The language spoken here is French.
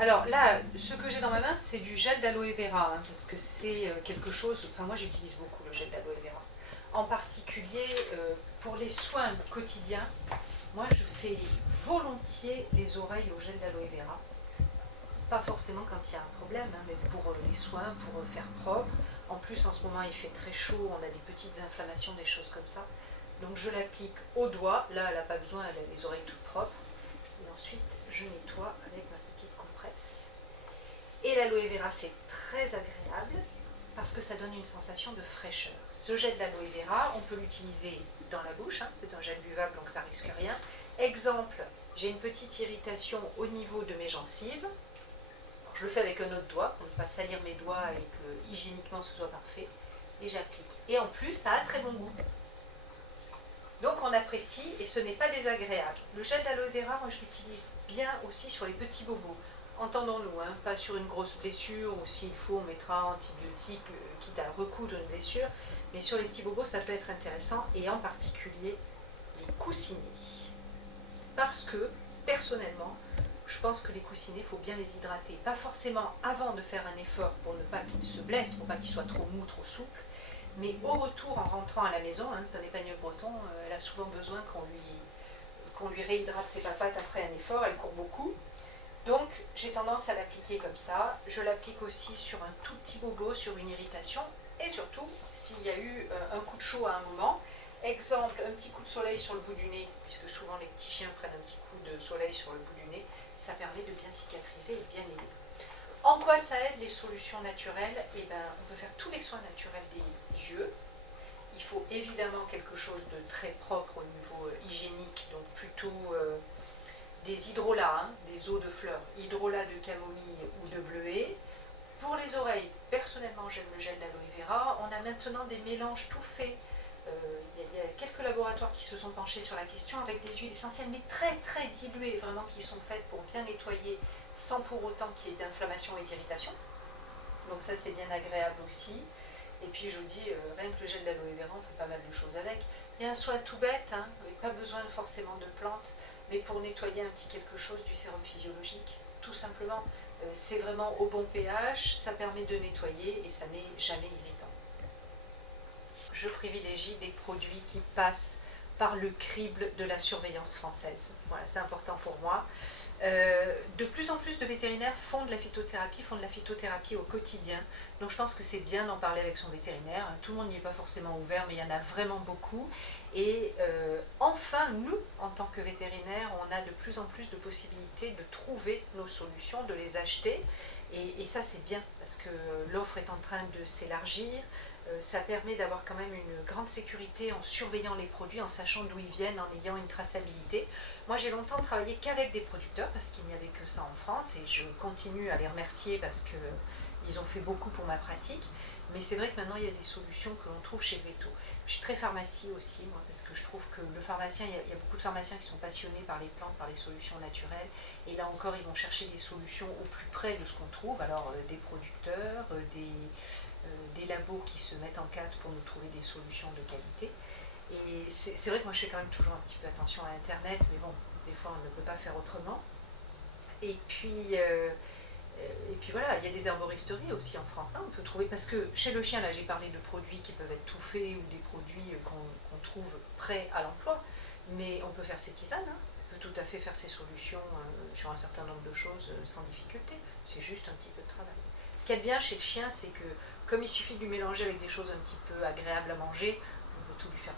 Alors là, ce que j'ai dans ma main, c'est du gel d'aloe vera, hein, parce que c'est quelque chose, enfin moi j'utilise beaucoup le gel d'aloe vera. En particulier pour les soins quotidiens, moi je fais volontiers les oreilles au gel d'aloe vera. Pas forcément quand il y a un problème, hein, mais pour les soins, pour faire propre. En plus en ce moment il fait très chaud, on a des petites inflammations, des choses comme ça. Donc je l'applique au doigt, là elle n'a pas besoin, elle a les oreilles toutes propres. Et ensuite je nettoie avec ma petite compresse. Et l'aloe vera, c'est très agréable parce que ça donne une sensation de fraîcheur. Ce gel d'aloe vera, on peut l'utiliser dans la bouche, hein, c'est un gel buvable donc ça risque rien. Exemple, j'ai une petite irritation au niveau de mes gencives. Alors, je le fais avec un autre doigt pour ne pas salir mes doigts et que hygiéniquement ce soit parfait. Et j'applique. Et en plus, ça a très bon goût. Donc on apprécie et ce n'est pas désagréable. Le gel d'aloe vera, moi je l'utilise bien aussi sur les petits bobos. Entendons-nous, hein, pas sur une grosse blessure ou s'il faut on mettra antibiotiques quitte à recoudre une blessure, mais sur les petits bobos ça peut être intéressant et en particulier les coussinets. Parce que personnellement, je pense que les coussinets, il faut bien les hydrater. Pas forcément avant de faire un effort pour ne pas qu'ils se blessent, pour pas qu'ils soient trop mous, trop souples, mais au retour en rentrant à la maison, hein, c'est un épagnol breton, elle a souvent besoin qu'on lui réhydrate ses papates après un effort, elle court beaucoup. Donc j'ai tendance à l'appliquer comme ça. Je l'applique aussi sur un tout petit bobo, sur une irritation, et surtout s'il y a eu un coup de chaud à un moment. Exemple, un petit coup de soleil sur le bout du nez, puisque souvent les petits chiens prennent un petit coup de soleil sur le bout du nez, ça permet de bien cicatriser et bien aider. En quoi ça aide les solutions naturelles? Eh ben, on peut faire tous les soins naturels des yeux. Il faut évidemment quelque chose de très propre au niveau hygiénique, donc plutôt des hydrolats, hein, des eaux de fleurs, hydrolats de camomille ou de bleuet. Pour les oreilles, personnellement j'aime le gel d'aloe vera. On a maintenant des mélanges tout faits. Il y a quelques laboratoires qui se sont penchés sur la question avec des huiles essentielles, mais très très diluées, vraiment qui sont faites pour bien nettoyer sans pour autant qu'il y ait d'inflammation et d'irritation. Donc ça c'est bien agréable aussi. Et puis je vous dis, rien que le gel d'aloe vera, on fait pas mal de choses avec. Il y a un soin tout bête, hein, pas besoin forcément de plantes, mais pour nettoyer un petit quelque chose du sérum physiologique, tout simplement. C'est vraiment au bon pH, ça permet de nettoyer et ça n'est jamais irritant. Je privilégie des produits qui passent par le crible de la surveillance française. Voilà, c'est important pour moi. De plus en plus de vétérinaires font de la phytothérapie au quotidien. Donc je pense que c'est bien d'en parler avec son vétérinaire. Tout le monde n'y est pas forcément ouvert, mais il y en a vraiment beaucoup. Et enfin, nous, en tant que vétérinaires, on a de plus en plus de possibilités de trouver nos solutions, de les acheter. Et ça, c'est bien, parce que l'offre est en train de s'élargir. Ça permet d'avoir quand même une grande sécurité en surveillant les produits, en sachant d'où ils viennent, en ayant une traçabilité. Moi j'ai longtemps travaillé qu'avec des producteurs parce qu'il n'y avait que ça en France et je continue à les remercier parce qu'ils ont fait beaucoup pour ma pratique. Mais c'est vrai que maintenant il y a des solutions que l'on trouve chez Veto. Je suis très pharmacie aussi, moi, parce que je trouve que le pharmacien, il y a beaucoup de pharmaciens qui sont passionnés par les plantes, par les solutions naturelles. Et là encore, ils vont chercher des solutions au plus près de ce qu'on trouve. Alors des producteurs, des labos qui se mettent en cadre pour nous trouver des solutions de qualité. Et c'est vrai que moi je fais quand même toujours un petit peu attention à Internet, mais bon, des fois on ne peut pas faire autrement. Et puis voilà, il y a des herboristeries aussi en France, hein, on peut trouver, parce que chez le chien, là j'ai parlé de produits qui peuvent être tout faits ou des produits qu'on trouve prêts à l'emploi, mais on peut faire ses tisanes, hein. On peut tout à fait faire ses solutions sur un certain nombre de choses sans difficulté, c'est juste un petit peu de travail. Ce qu'il y a de bien chez le chien, c'est que comme il suffit de lui mélanger avec des choses un petit peu agréables à manger, on peut tout lui faire